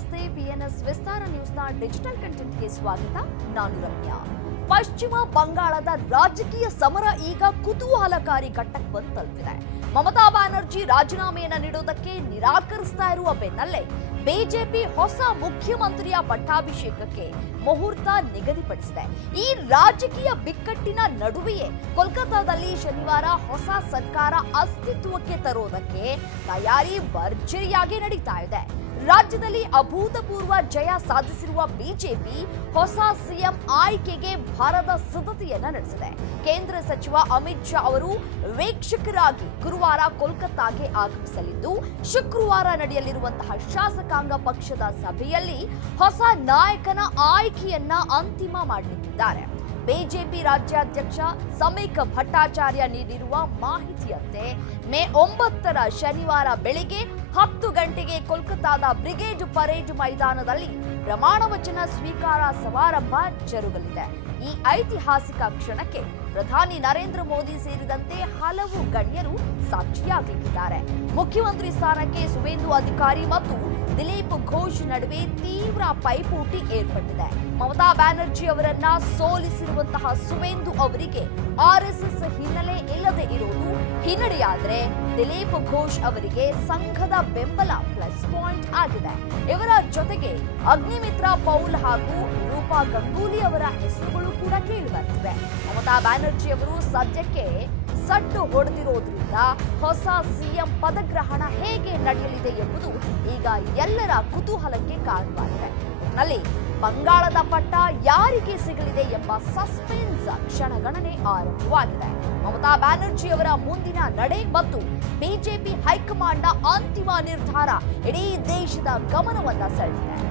ನಮಸ್ತೆ. PNS ವಿಸ್ತಾರ ನ್ಯೂಸ್ನ digital ಕಂಟೆಂಟ್ಗೆ ಸ್ವಾಗತ. ನಾನು ರಮ್ಯಾ. ಪಶ್ಚಿಮ ಬಂಗಾಳದ ರಾಜಕೀಯ ಸಮರ ಈಗ ಕುತೂಹಲಕಾರಿ ಘಟ್ಟಕ್ಕೆ ಬಂದು ತಲುಪಿದೆ. ಮಮತಾ ಬ್ಯಾನರ್ಜಿ ರಾಜೀನಾಮೆಯನ್ನು ನೀಡೋದಕ್ಕೆ ನಿರಾಕರಿಸ್ತಾ ಇರುವ ಬೆನ್ನಲ್ಲೇ ಬಿಜೆಪಿ ಹೊಸ ಮುಖ್ಯಮಂತ್ರಿಯ ಪಟ್ಟಾಭಿಷೇಕಕ್ಕೆ ಮುಹೂರ್ತ ನಿಗದಿಪಡಿಸಿದೆ. ಈ ರಾಜಕೀಯ ಬಿಕ್ಕಟ್ಟಿನ ನಡುವೆಯೇ ಕೋಲ್ಕತ್ತಾದಲ್ಲಿ ಶನಿವಾರ ಹೊಸ ಸರ್ಕಾರ ಅಸ್ತಿತ್ವಕ್ಕೆ ತರೋದಕ್ಕೆ ತಯಾರಿ ಭರ್ಜರಿಯಾಗಿ ನಡೀತಾ ಇದೆ. ರಾಜ್ಯದಲ್ಲಿ ಅಭೂತಪೂರ್ವ ಜಯ ಸಾಧಿಸಿರುವ ಬಿಜೆಪಿ ಹೊಸ ಸಿಎಂ ಆಯ್ಕೆಗೆ ಭರದ ಸಿದ್ಧತೆಯನ್ನ ನಡೆಸಿದೆ. ಕೇಂದ್ರ ಸಚಿವ ಅಮಿತ್ ಶಾ ಅವರು ವೀಕ್ಷಕರಾಗಿ ಗುರುವಾರ ಕೋಲ್ಕತ್ತಾಗೆ ಆಗಮಿಸಲಿದ್ದು, ಶುಕ್ರವಾರ ನಡೆಯಲಿರುವಂತಹ ಶಾಸಕಾಂಗ ಪಕ್ಷದ ಸಭೆಯಲ್ಲಿ ಹೊಸ ನಾಯಕನ ಆಯ್ಕೆಯನ್ನ ಅಂತಿಮ ಮಾಡಲಿದ್ದಾರೆ. ಬಿಜೆಪಿ ರಾಜ್ಯಾಧ್ಯಕ್ಷ ಸಮೀಕ್ ಭಟ್ಟಾಚಾರ್ಯ ನೀಡಿರುವ ಮಾಹಿತಿಯಂತೆ ಮೇ 9ರ ಶನಿವಾರ ಬೆಳಿಗ್ಗೆ 10 ಗಂಟೆಗೆ ಕೋಲ್ಕತ್ತಾದ ಬ್ರಿಗೇಡ್ ಪರೇಡ್ ಮೈದಾನದಲ್ಲಿ ಪ್ರಮಾಣ ವಚನ ಸ್ವೀಕಾರ ಸಮಾರಂಭ ಜರುಗಲಿದೆ. ಈ ಐತಿಹಾಸಿಕ ಕ್ಷಣಕ್ಕೆ ಪ್ರಧಾನಿ ನರೇಂದ್ರ ಮೋದಿ ಸೇರಿದಂತೆ ಹಲವು ಗಣ್ಯರು ಸಾಕ್ಷಿಯಾಗಲಿದ್ದಾರೆ. ಮುಖ್ಯಮಂತ್ರಿ ಸ್ಥಾನಕ್ಕೆ ಸುವೇಂದು ಅಧಿಕಾರಿ ಮತ್ತು ದಿಲೀಪ್ ಘೋಷ್ ನಡುವೆ ತೀವ್ರ ಪೈಪೋಟಿ ಏರ್ಪಟ್ಟಿದೆ. ಮಮತಾ ಬ್ಯಾನರ್ಜಿ ಅವರನ್ನ ಸೋಲಿಸಿರುವಂತಹ ಸುವೇಂದು ಅವರಿಗೆ ಆರ್ಎಸ್ಎಸ್ ಹಿನ್ನೆಲೆ ಇಲ್ಲದೆ ಇರುವುದು ಹಿನ್ನಡೆಯಾದ್ರೆ, ದಿಲೀಪ್ ಘೋಷ್ ಅವರಿಗೆ ಸಂಘದ ಬೆಂಬಲ ಪ್ಲಸ್ ಪಾಯಿಂಟ್ ಆಗಿದೆ. ಇವರ ಜೊತೆಗೆ ಅಗ್ನಿಮಿತ್ರ ಪೌಲ್ ಹಾಗೂ ರೂಪಾ ಗಂಗೂಲಿ ಅವರ ಹೆಸರುಗಳು ಕೂಡ ಕೇಳಿಬರ್ತಿವೆ. ಮಮತಾ ಬ್ಯಾನರ್ಜಿ ಅವರು ಸದ್ಯಕ್ಕೆ ಸಡ್ಡು ಹೊಡೆದಿರೋದ್ರಿಂದ ಹೊಸ ಸಿಎಂ ಪದಗ್ರಹಣ ಹೇಗೆ ನಡೆಯಲಿದೆ ಎಂಬುದು ಈಗ ಎಲ್ಲರ ಕುತೂಹಲಕ್ಕೆ ಕಾರಣವಾಗಿದೆ. ನಲ್ಲಿ ಬಂಗಾಳದ ಪಟ್ಟ ಯಾರಿಗೆ ಸಿಗಲಿದೆ ಎಂಬ ಸಸ್ಪೆನ್ಸ್ ಕ್ಷಣಗಣನೆ ಆರಂಭವಾಗಿದೆ. ಮಮತಾ ಬ್ಯಾನರ್ಜಿ ಅವರ ಮುಂದಿನ ನಡೆ ಮತ್ತು ಬಿಜೆಪಿ ಹೈಕಮಾಂಡ್ನ ಅಂತಿಮ ನಿರ್ಧಾರ ಇಡೀ ದೇಶದ ಗಮನವನ್ನ ಸೆಳೆದಿದೆ.